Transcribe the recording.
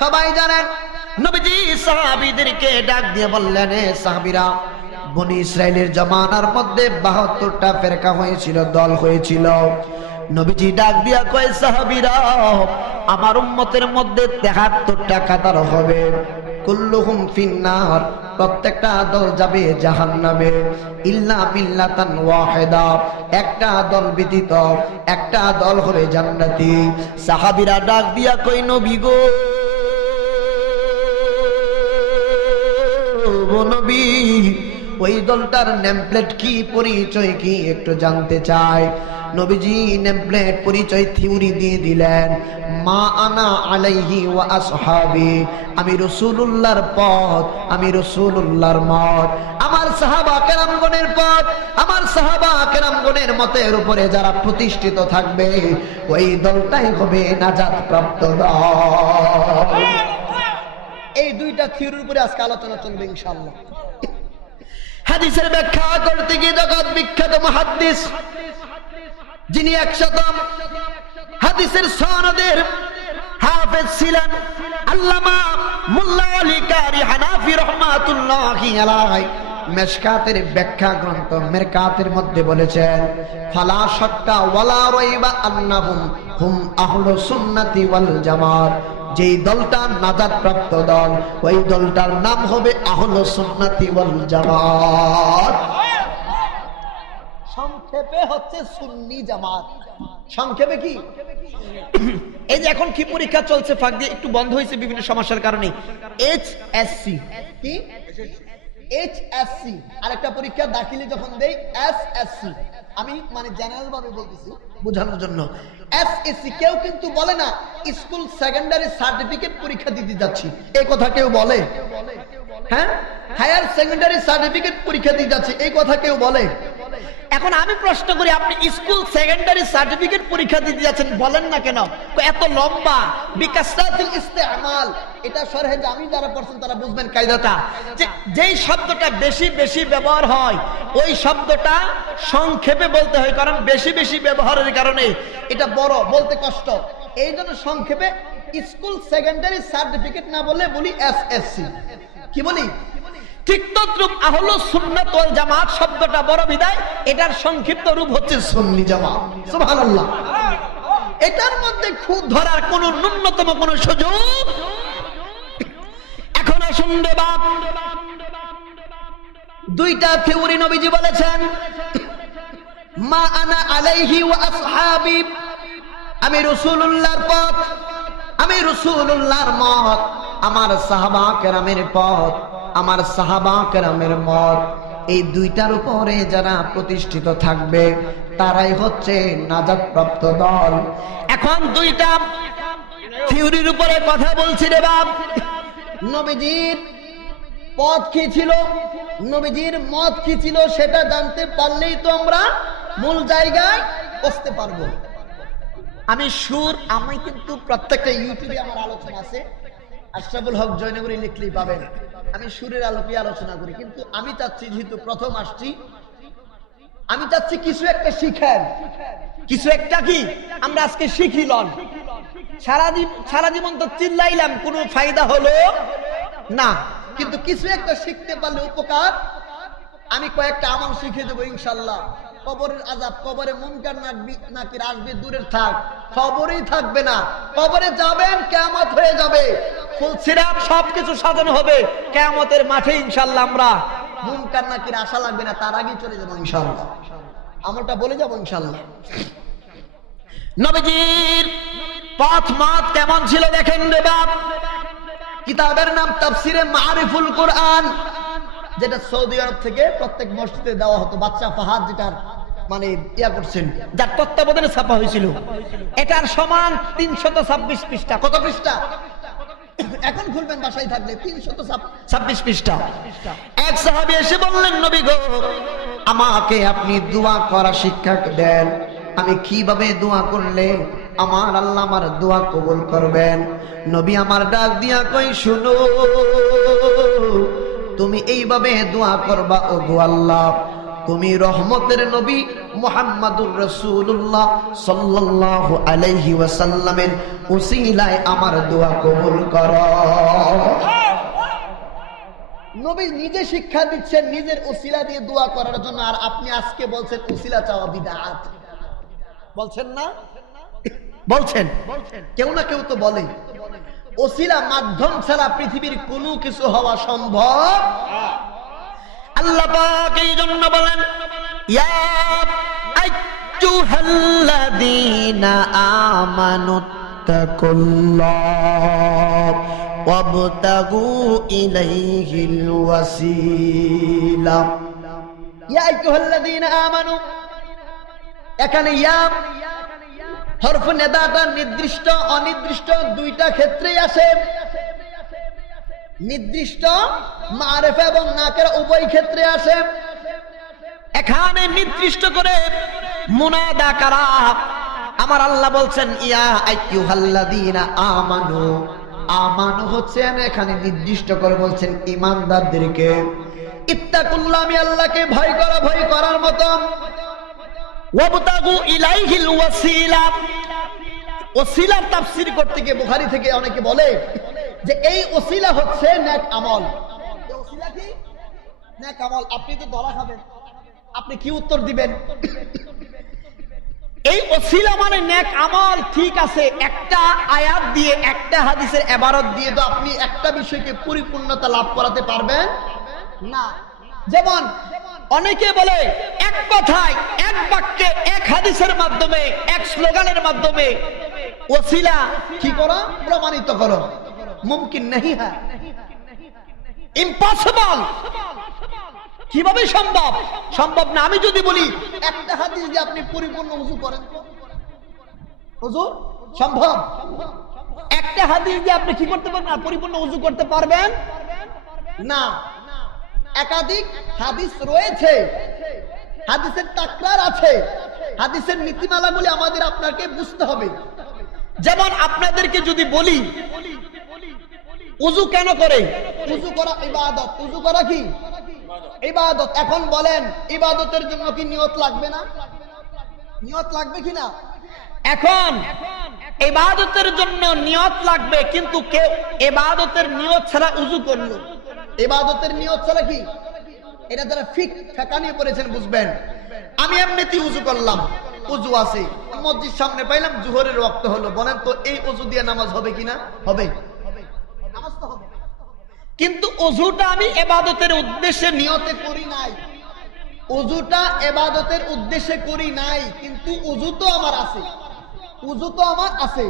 সবাই জানেন, নবীজি সাহাবিদেরকে ডাক দিয়ে বললেন সাহাবীরা, বনি ইসরায়েলের জমানার মধ্যে বাহাত্তরটা ফেরকা হয়েছিল, দল হয়েছিল। নবীজি ডাক দিয়া কয়, সাহাবীরা, আমার উম্মতের মধ্যে তেহাত্তরটা কাতার হবে। কুল্লুহুম ফিন্নার, প্রত্যেকটা দল যাবে জাহান্নামে। ইল্লা মিল্লাতান ওয়াহিদা, একটা দল ব্যতীত একটা দল হবে জান্নাতি। সাহাবীরা ডাক দিয়া কই নবী গো। নবী, ওই দলটার নেমপ্লেট কি পরিচয় কি একটু জানতে চাই? নবীজি নেমপ্লেট পরিচয় থিওরি দিয়ে দিলেন। মা আনা আলাইহি ওয়া আসহাবি, আমি রসুলুল্লাহর পথ, আমি রসুলুল্লাহর মত। আমার সাহাবা কেরামগণের পথ, আমার সাহাবা কেরামগণের মতের উপরে যারা প্রতিষ্ঠিত থাকবে, ওই দলটাই হবে নাজাত প্রাপ্ত দল। এই দুইটা থিওরির উপরে আজকে আলোচনা চলবে ইনশাআল্লাহ। হাদিসের ব্যাখ্যা করতে গিয়ে জগৎ বিখ্যাত মহাদ্দিস, যিনি একশত হাদিসের সনদের হাফেজ ছিলেন আল্লামা মুল্লা আলী কারি হানাফি মেশকাতের ব্যাখ্যা গ্রন্থ মেরকাতের মধ্যে বলেছেন, ফালা শাক্কা ওয়ালা আন্নাহুম হুম আহলু সুন্নাতি ওয়াল জামাত। যেই দলটা নাজাত প্রাপ্ত দল, ওই দলটার নাম হবে আহলু সুন্নাতি ওয়াল জামাত। সংক্ষেপে হচ্ছে সুন্নি জামাত। সংক্ষেপে কি? এই যে এখন কি পরীক্ষা চলছে, ফাঁক দিয়ে একটু বন্ধ হয়েছে বিভিন্ন সমস্যার কারণে। এইচ এস সি কি? এইচ এস সি আরেকটা পরীক্ষা দাখিলে যখন দেই এস এস সি আমি মানে জেনারেল ভাবে বলতেছি, বোঝানোর জন্য। এস এস সি কেউ কিন্তু বলে না, স্কুল সেকেন্ডারি সার্টিফিকেট পরীক্ষা দিতে যাচ্ছি। এই কথা কেউ বলে? হ্যাঁ? হায়ার সেকেন্ডারি সার্টিফিকেট পরীক্ষা দিতে যাচ্ছি, এই কথা কেউ বলে? এখন আমি প্রশ্ন করি, আপনি স্কুল সেকেন্ডারি সার্টিফিকেট পরীক্ষা দিতে যাচ্ছেন, বলেন না কেন? এত লম্বা বিকাশাতিল এটা সরহে আমি যারা পড়ছেন, তারা বুঝবেন কায়দাটা। যে, যেই শব্দটা বেশি বেশি ব্যবহার হয়, ওই শব্দটা সংক্ষেপে বলতে হয়, কারণ বেশি বেশি ব্যবহারের কারণে এটা বড়, বলতে কষ্ট। এই জন্য সংক্ষেপে স্কুল সেকেন্ডারি সার্টিফিকেট না বলে বলি এসএসসি কি বলি? ঠিক তদ্রুপ আহলো সুন্নাত ওয়াল জামাত শব্দটা বড় বিদায়। এটার সংক্ষিপ্ত রূপ হচ্ছে সুন্নি জামাত। সুবহানাল্লাহ। এটার মধ্যে খুদ ধরার ন্যূনতম সুযোগ এখন আসুন দুইটা থিওরি নবীজি বলেছেন। মা আনা আলাইহি ওয়া আসহাবি। আমি রাসূলুল্লাহর পথ। আমি রাসূলুল্লাহর মত। আমার সাহাবা কেরামের পথ। আমার সাহাবা কেরামের মত, এই দুইটার উপরে যারা প্রতিষ্ঠিত থাকবে, তারাই হচ্ছে নাজাত প্রাপ্ত দল। এখন দুইটা থিওরির উপরে কথা বলছি রে বাপ। নবীজির পথ কি ছিল? নবীজির মত কি ছিল সেটা জানতে পারলেই তো আমরা মূল জায়গায় বসতে পারব। আমি সুর, আমি কিন্তু প্রত্যেকটা ইউটিউবে আমার আলোচনা আছে। আশরাফুল হক জয়নগরী লিখলেই পাবেন। আমি সুরের আলোকে আলোচনা করি, কিন্তু আমি চাচ্ছি যেহেতু প্রথম আসছি, আমি চাচ্ছি কিছু একটা শিখেন। কিছু একটা কি? আমরা আজকে শিখি লন। সারাদিন সারা জীবন তো চিল্লাইলাম, কোনো ফায়দা হলো? না। কিন্তু কিছু একটা শিখতে পারলে উপকার। আমি কয়েকটা আমল শিখে দেবো ইনশাল্লাহ কবরের আজাব কবরে মুনকার নাকবি- নাকির আসবে, দূরের থাক। খবরই থাকবে না। কবরে যাবেন কেমত হয়ে যাবে। সবকিছু সাজানো হবে। মাঠে ইনশাল্লাহ আমরা আশা লাগবে না, তার চলে যাব ইনশাল্লাহ বলে যাব ইনশাল্লাহ নবীজির পথ কেমন ছিল দেখেন রে বাপ। কিতাবের নাম তাফসিরে মারিফুল কোরআন, যেটা সৌদি আরব থেকে প্রত্যেক মসজিদে দেওয়া হতো। বাচ্চা ফাহাদ যেটার মানে ইয়া করছেন, যার তত্ত্বাবধানে ছাপা হয়েছিল। এটার সমান তিনশত ছাব্বিশ পৃষ্ঠা। কত পৃষ্ঠা? এখন খুলবেন বাসায় থাকলে তিনশত ছাব্বিশ পৃষ্ঠা। এক সাহাবি এসে বললেন নবী গো আমাকে আপনি দোয়া করা শিক্ষা দেন। আমি কীভাবে দোয়া করলে আমার আল্লাহ আমার দোয়া কবুল করবেন? নবী আমার ডাক দিয়া কই শুনো তুমি এইভাবে দোয়া করবা ও গো আল্লাহ। তুমি রহমতের নবী মুহাম্মাদুর রাসূলুল্লাহ সাল্লাল্লাহু আলাইহি ওয়াসাল্লামের উসিলায় আমার দোয়া কবুল করো। নবী নিজে শিক্ষা দিচ্ছেন, নিজের উসিলা দিয়ে দোয়া করার জন্য, আর আপনি আজকে বলছেন উসিলা চাওয়া বলছেন না? বলছেন? কেউ না কেউ তো বলে। ওসিলা মাধ্যম ছাড়া পৃথিবীর কোনো কিছু হওয়া সম্ভব? আল্লাহ জন্য বলেন এখানে হরফ নেদাটা নির্দিষ্ট, অনির্দিষ্ট দুইটা ক্ষেত্রেই আসে নির্দিষ্ট মারেফা এবং নাকের উভয় ক্ষেত্রে আসে এখানে নির্দিষ্ট করে মুনাদা কারা? আমার আল্লাহ বলছেন, ইয়া আইয়ুহাল্লাযীনা আমানু। আমানু হচ্ছেন এখানে নির্দিষ্ট করে বলছেন ইমানদারদেরকে। ইত্তাকুল্লাহ, আমি আল্লাহকে ভয় করা, ভয় করার মতো। ওয়াবতাগু ইলাইহিল ওয়াসিলা। ওসিলার তাফসীর করতে গিয়ে বুখারী থেকে অনেকে বলে যে এই ওসিলা হচ্ছে নেক আমল। ওসিলা কি? নেক আমল। আপনি তো ধরা খাবেন। আপনি কি উত্তর দিবেন? এই অসিলা মানে নেক আমল ঠিক আছে, একটা আয়াত দিয়ে, একটা হাদিসের এবারত দিয়ে তো আপনি একটা বিষয়কে পরিপূর্ণতা লাভ করাতে পারবেন? না। যেমন, অনেকে বলে, এক কথায়, এক বাক্যে, এক হাদিসের মাধ্যমে, এক স্লোগানের মাধ্যমে ওসিলা কি করো? প্রমাণিত করো। মুমকিন নেই হ্যাঁ ইম্পসিবল কীভাবে সম্ভব? সম্ভব না আমি যদি বলি একটা হাদিস দিয়ে আপনি পরিপূর্ণ উজু করেন? সম্ভব? একটা হাদিস দিয়ে আপনি কি করতে পারবেন? না পরিপূর্ণ উজু করতে পারবেন? না। একাধিক হাদিস রয়েছে। হাদিসের তাকরার আছে। হাদিসের নীতিমালাগুলি আমাদের আপনাকে বুঝতে হবে। যেমন আপনাদেরকে যদি বলি উজু কেন করে? উজু করা ইবাদত। উজু করা কি? ইবাদত। এখন বলেন, ইবাদতের জন্য কি নিয়ত লাগবে না? নিয়ত লাগবে কি না? এখন ইবাদতের জন্য নিয়ত লাগবে, কিন্তু কেউ ইবাদতের নিয়ত ছাড়া উজু করল? ইবাদতের নিয়ত ছাড়া কি? এটা যারা ফিক, ফেকা নিয়ে পড়েছেন, বুঝবেন। আমি এমনিতেই উজু করলাম, উজু আছে। মসজিদ সামনে পাইলাম, জুহরের রক্ত হলো। বলেন তো, এই উজু দিয়ে নামাজ হবে কিনা হবে। কিন্তু অজুটা আমি এবাদতের উদ্দেশ্যে নিয়তে করি নাই। অজুটা এবাদতের উদ্দেশ্যে করি নাই, কিন্তু উজু তো আমার আছে। উজু তো আমার আছে।